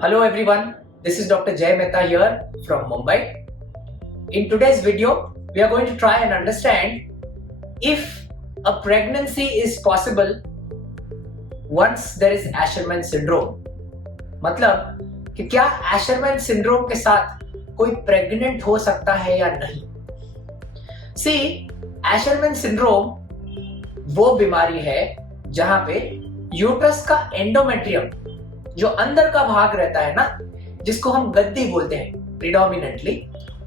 Hello everyone, this is Dr. Jay Mehta here from Mumbai. In today's video, we are going to try and understand if a pregnancy is possible once there is Asherman syndrome. मतलब कि क्या Asherman syndrome के साथ कोई pregnant हो सकता है या नहीं. See, Asherman syndrome वो बीमारी है जहां पे यूट्रस का एंडोमेट्रियम जो अंदर का भाग रहता है ना, जिसको हम गद्दी बोलते हैं प्रीडोमिनेंटली,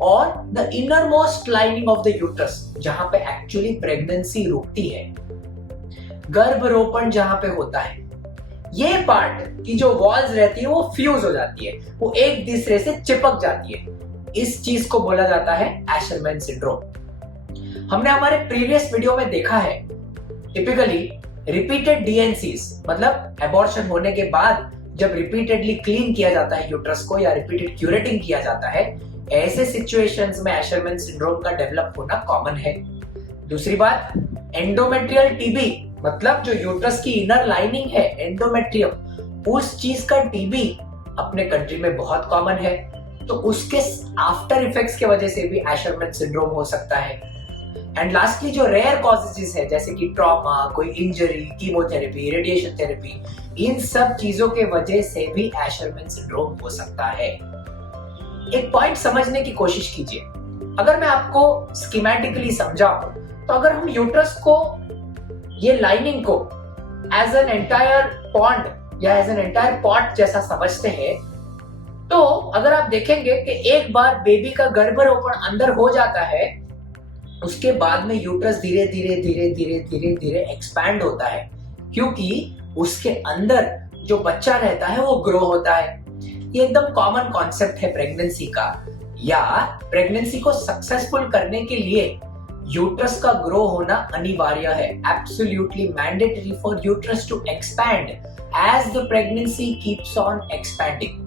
और the inner most lining of the uterus जहां पे एक्चुअली प्रेगनेंसी रुकती है, गर्भरोपण जहां पे होता है, ये पार्ट की जो वॉल्स रहती है वो फ्यूज हो जाती है, वो एक दूसरे से चिपक जाती है. इस चीज को बोला जाता है एशरमैन सिंड्रोम. हमने हमारे प्रीवियस वीडियो में देखा है टिपिकली रिपीटेड डीएनसीज, मतलब एबॉर्शन होने के बाद जब रिपीटेडली क्लीन किया जाता है यूट्रस को या रिपीटेड क्यूरेटिंग किया जाता है, ऐसे सिचुएशंस में एशरमैन सिंड्रोम का डेवलप होना कॉमन है. दूसरी बात, एंडोमेट्रियल टीबी, मतलब जो यूट्रस की इनर लाइनिंग है एंडोमेट्रियम, उस चीज का टीबी अपने कंट्री में बहुत कॉमन है, तो उसके आफ्टर इफेक्ट्स के वजह से भी एशरमैन सिंड्रोम हो सकता है. एंड लास्टली जो रेयर कॉजेज है जैसे कि ट्रॉमा, कोई इंजरी, कीमोथेरेपी, रेडिएशन थेरेपी, इन सब चीजों के वजह से भी एशरमैन सिंड्रोम हो सकता है. एक पॉइंट समझने की कोशिश कीजिए. अगर मैं आपको स्कीमेटिकली समझाऊं तो अगर हम यूट्रस को, ये लाइनिंग को एज एन एंटायर पॉन्ड या एज एन एंटायर पॉट जैसा समझते हैं, तो अगर आप देखेंगे कि एक बार बेबी का गर्भरोपण अंदर हो जाता है, उसके बाद में यूट्रस धीरे धीरे धीरे धीरे धीरे धीरे एक्सपैंड होता है, क्योंकि उसके अंदर जो बच्चा रहता है वो ग्रो होता है. ये एकदम कॉमन कॉन्सेप्ट है प्रेगनेंसी का, या प्रेगनेंसी को सक्सेसफुल करने के लिए यूट्रस का ग्रो होना अनिवार्य है. Absolutely mandatory for uterus to expand as the pregnancy keeps on expanding.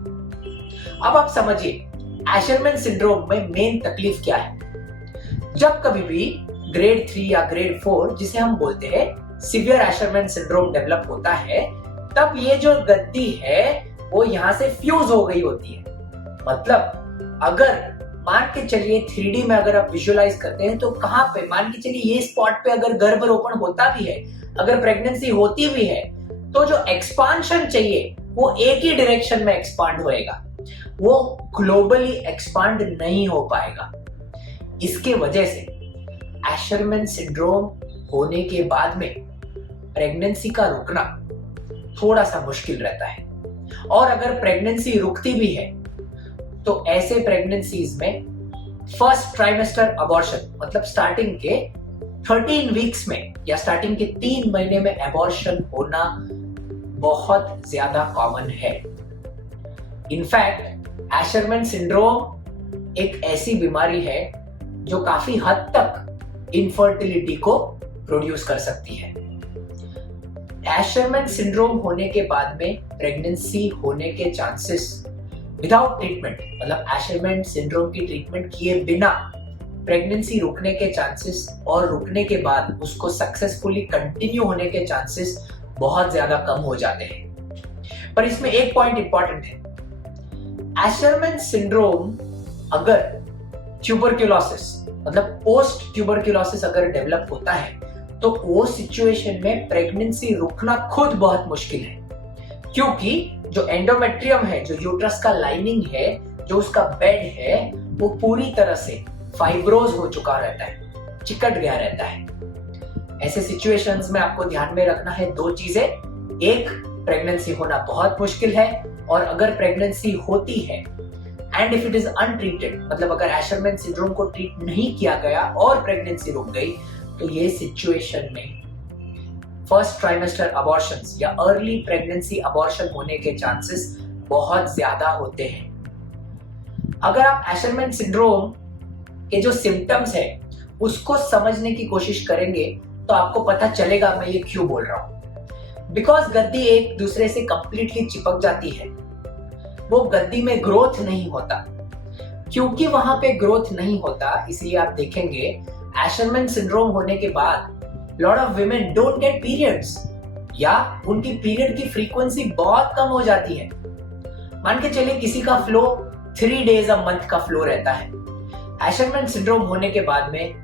अब आप समझिए एशरमैन सिंड्रोम में मेन तकलीफ क्या है. जब कभी भी ग्रेड 3 या ग्रेड 4, जिसे हम बोलते हैं सीवियर एशरमैन सिंड्रोम, डेवलप होता है, तब ये जो गद्दी है वो यहां से फ्यूज हो गई होती है. मतलब अगर मान के चलिए 3D में अगर आप विजुअलाइज करते हैं तो कहां पे, मान के चलिए ये स्पॉट पे अगर गर्भरोपण होता भी है, अगर प्रेगनेंसी होती भी है, तो जो एक्सपांशन चाहिए वो एक ही डायरेक्शन में एक्सपांड होएगा, वो ग्लोबली एक्सपांड नहीं हो पाएगा. इसके वजह से एशरमैन सिंड्रोम होने के बाद में प्रेगनेंसी का रुकना थोड़ा सा मुश्किल रहता है. और अगर प्रेगनेंसी रुकती भी है तो ऐसे प्रेगनेंसीज में फर्स्ट ट्राइमेस्टर अबॉर्शन, मतलब स्टार्टिंग के 13 वीक्स में या स्टार्टिंग के 3 महीने में अबॉर्शन होना बहुत ज्यादा कॉमन है. इनफैक्ट एशरमैन सिंड्रोम एक ऐसी बीमारी है जो काफी हद तक इनफर्टिलिटी को प्रोड्यूस कर सकती है. एशरमैन सिंड्रोम होने के बाद में प्रेगनेंसी होने के चांसेस विदाउट ट्रीटमेंट, मतलब एशरमैन सिंड्रोम की ट्रीटमेंट किए बिना प्रेगनेंसी रुकने के चांसेस और रुकने के बाद उसको सक्सेसफुली कंटिन्यू होने के चांसेस बहुत ज्यादा कम हो जाते हैं. पर इसमें एक पॉइंट इंपॉर्टेंट है. एशरमैन सिंड्रोम अगर ट्यूबरक्यूलोसिस, मतलब पोस्ट ट्यूबरक्यूलोसिस अगर डेवलप होता है, तो वो सिचुएशन में प्रेगनेंसी रुकना खुद बहुत मुश्किल है, क्योंकि जो एंडोमेट्रियम है, जो यूट्रस का लाइनिंग है, जो उसका बेड है, वो पूरी तरह से फाइब्रोज हो चुका रहता है, चिकट गया रहता है. ऐसे सिचुएशंस में आपको ध्यान में रखना है 2 चीजें. एक, प्रेगनेंसी होना बहुत मुश्किल है, और अगर प्रेगनेंसी होती है and if it is untreated, मतलब अगर एशरमैन सिंड्रोम को ट्रीट नहीं किया गया और प्रेगनेंसी रुक गई, तो ये सिचुएशन में फर्स्ट ट्राइमेस्टर अबॉर्शंस या अर्ली प्रेगनेंसी अबॉर्शन होने के चांसेस बहुत ज्यादा होते हैं. अगर आप एशरमैन सिंड्रोम के जो सिम्टम्स है उसको समझने की कोशिश करेंगे तो आपको पता चलेगा मैं ये क्यों बोल रहा हूं. बिकॉज गद्दी एक दूसरे से कंप्लीटली चिपक जाती है, वो गद्दी में ग्रोथ नहीं होता. क्योंकि वहां पे ग्रोथ नहीं होता, इसलिए आप देखेंगे एशरमैन सिंड्रोम होने के बाद lot of women don't get periods, या उनकी पीरियड की फ्रीक्वेंसी बहुत कम हो जाती है. मान के चलिए किसी का फ्लो 3 days a month का फ्लो रहता है। एशरमैन सिंड्रोम होने के बाद में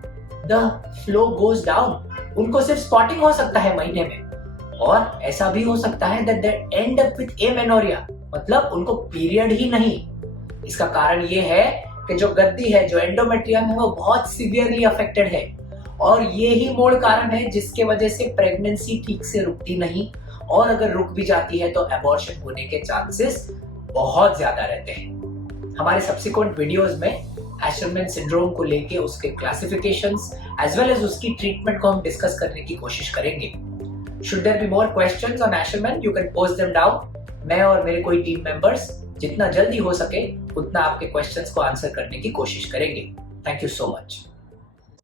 द फ्लो गोज डाउन। उनको सिर्फ स्पॉटिंग हो सकता है महीने में, और ऐसा भी हो सकता है that they end up with amenorrhea, मतलब उनको पीरियड ही नहीं। इसका कारण ये है कि जो गद्दी है, जो एंडोमेट्रियम है, वो बहुत सीवियरली अफेक्टेड है, और ये ही मूल कारण है जिसके वजह से प्रेगनेंसी ठीक से रुकती नहीं, और अगर रुक भी जाती है तो अबॉर्शन होने के चांसेस बहुत ज्यादा रहते हैं। हमारे सब्सिक्वेंट वीडियोस में एशरमैन सिंड्रोम को लेके उसके क्लासिफिकेशंस एज वेल एज उसकी ट्रीटमेंट को हम डिस्कस करने की कोशिश करेंगे। Should there be more questions on Asherman, you can post them down. मैं और मेरे कोई टीम मेंबर्स जितना जल्दी हो सके उतना आपके क्वेश्चंस को आंसर करने की कोशिश करेंगे। Thank you so much.